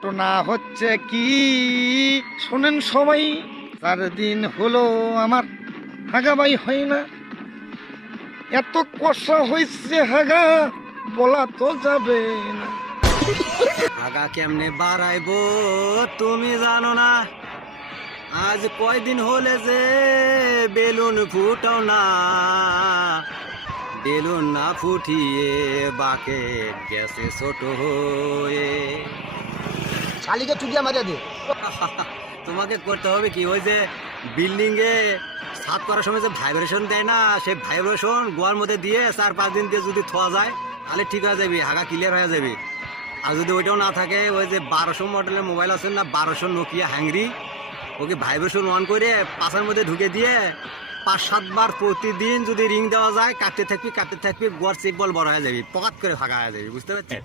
ঘটনা হচ্ছে কি শোনেন সবাই, 4 দিন হলো আমার হাগাবাই হয় না। এত কষা হয়েছে হাগা, বলা তো যাবে না। আগা কেমনে বাড়াইবো তুমি জানো না। আজ কয়দিন হলে যে বেলুন ফুটাও না, বেলুন না ফুটিয়ে বাকে গেছে ছোট হয়ে। শালিকে চুটিয়া মারিয়া দে। তোমাকে করতে হবে কি, ওই যে বিল্ডিং এ ছাদ করার সময় যে ভাইব্রেশন দেয় না, সেই ভাইব্রেশন গোয়ার মধ্যে দিয়ে 4-5 দিন দিয়ে যদি থোয়া যায় তাহলে ঠিক হয়ে যাবে, হাগা ক্লিয়ার হয়ে যাবে। আর যদি ওইটাও না থাকে, ওই যে 1200 মডেলের মোবাইল আছে না, 1200 Nokia hungry, okay vibration on করে পাশের মধ্যে ঢুকে দিয়ে 5-7 বার প্রতিদিন যদি রিং দেওয়া যায়, কাটতে থাকবি গোয়ার চেক বল বড় হয়ে যাবে, পকাত করে ফাঁকা হয়ে যাবে, বুঝতে পারছেন?